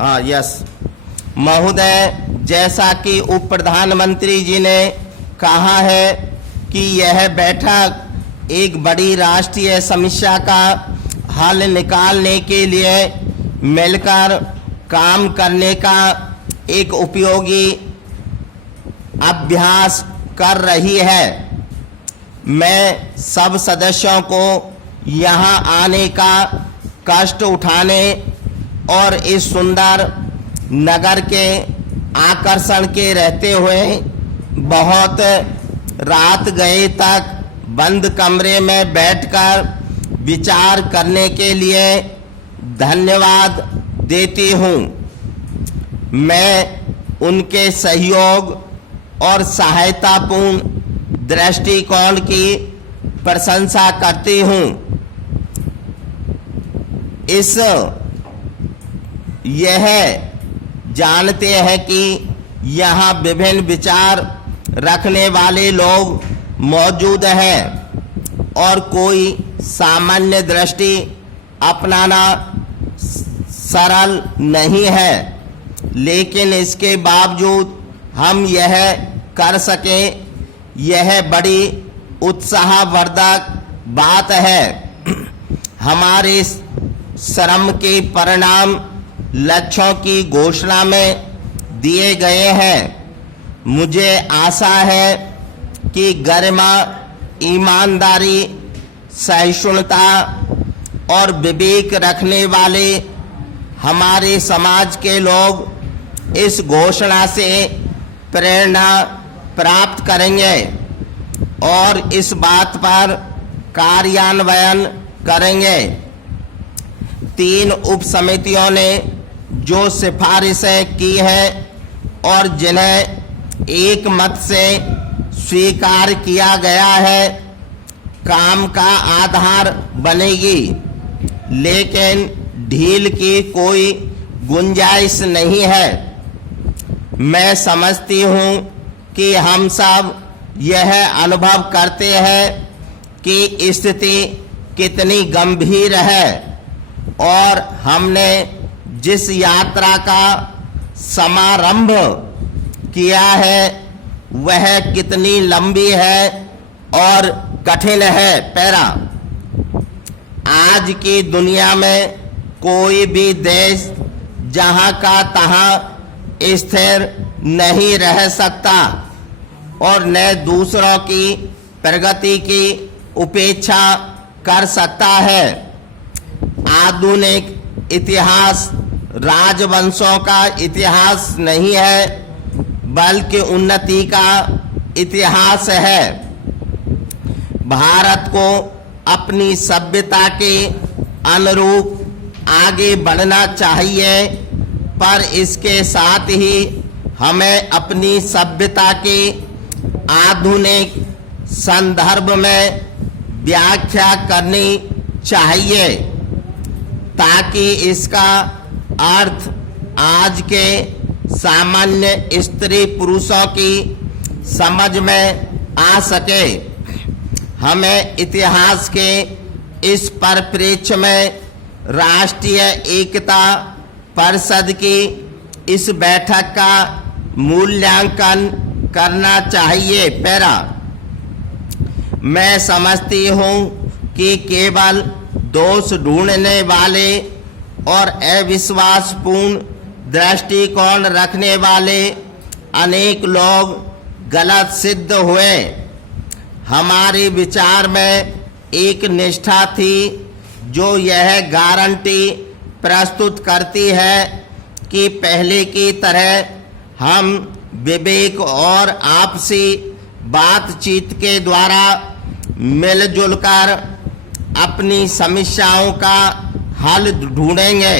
हाँ यस महोदय, जैसा कि उप प्रधानमंत्री जी ने कहा है कि यह बैठक एक बड़ी राष्ट्रीय समस्या का हल निकालने के लिए मिलकर काम करने का एक उपयोगी अभ्यास कर रही है। मैं सब सदस्यों को यहाँ आने का कष्ट उठाने और इस सुंदर नगर के आकर्षण के रहते हुए बहुत रात गए तक बंद कमरे में बैठकर विचार करने के लिए धन्यवाद देती हूँ। मैं उनके सहयोग और सहायतापूर्ण दृष्टिकोण की प्रशंसा करती हूँ। यह जानते हैं कि यहाँ विभिन्न विचार रखने वाले लोग मौजूद हैं और कोई सामान्य दृष्टि अपनाना सरल नहीं है, लेकिन इसके बावजूद हम यह कर सकें, यह बड़ी उत्साहवर्धक बात है। हमारे श्रम के परिणाम लक्ष्यों की घोषणा में दिए गए हैं। मुझे आशा है कि गरिमा, ईमानदारी, सहिष्णुता और विवेक रखने वाले हमारे समाज के लोग इस घोषणा से प्रेरणा प्राप्त करेंगे और इस बात पर कार्यान्वयन करेंगे। 3 उप समितियों ने जो सिफारिशें की हैं और जिन्हें एक मत से स्वीकार किया गया है, काम का आधार बनेगी, लेकिन ढील की कोई गुंजाइश नहीं है। मैं समझती हूँ कि हम सब यह अनुभव करते हैं कि स्थिति कितनी गंभीर है और हमने जिस यात्रा का समारंभ किया है वह कितनी लंबी है और कठिन है। पैरा, आज की दुनिया में कोई भी देश जहां का तहां स्थिर नहीं रह सकता और न दूसरों की प्रगति की उपेक्षा कर सकता है। आधुनिक इतिहास राजवंशों का इतिहास नहीं है, बल्कि उन्नति का इतिहास है। भारत को अपनी सभ्यता के अनुरूप आगे बढ़ना चाहिए, पर इसके साथ ही हमें अपनी सभ्यता के आधुनिक संदर्भ में व्याख्या करनी चाहिए ताकि इसका अर्थ आज के सामान्य स्त्री पुरुषों की समझ में आ सके। हमें इतिहास के इस परिप्रेक्ष्य में राष्ट्रीय एकता परिषद की इस बैठक का मूल्यांकन करना चाहिए। पैरा, मैं समझती हूँ कि केवल दोष ढूंढने वाले और अविश्वासपूर्ण दृष्टिकोण रखने वाले अनेक लोग गलत सिद्ध हुए। हमारे विचार में एक निष्ठा थी जो यह गारंटी प्रस्तुत करती है कि पहले की तरह हम विवेक और आपसी बातचीत के द्वारा मिलजुल कर अपनी समस्याओं का हल ढूंढेंगे।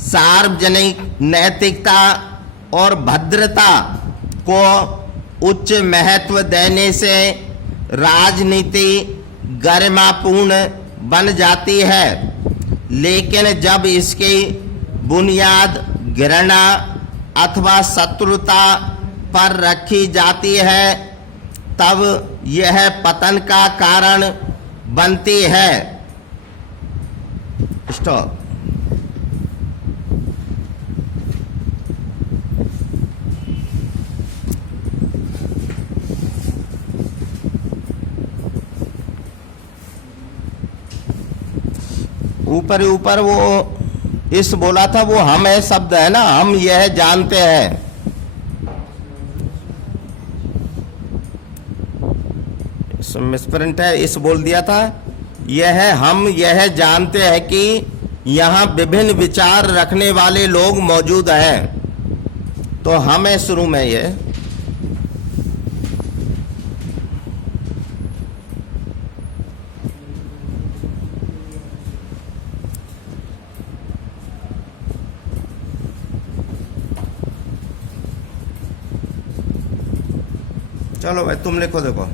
सार्वजनिक नैतिकता और भद्रता को उच्च महत्व देने से राजनीति गरिमापूर्ण बन जाती है, लेकिन जब इसकी बुनियाद घृणा अथवा शत्रुता पर रखी जाती है तब यह पतन का कारण बनती है। स्टॉप। ऊपर ही ऊपर वो इस बोला था, वो हम है शब्द है ना, हम यह जानते हैं। मिसप्रिंट है, इस बोल दिया था। यह है हम यह जानते हैं कि यहाँ विभिन्न विचार रखने वाले लोग मौजूद हैं। तो हम है शुरू में ये। चलो भाई तुम लिखो, देखो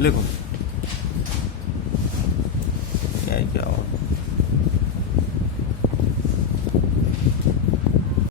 लिखो क्या है, क्या हो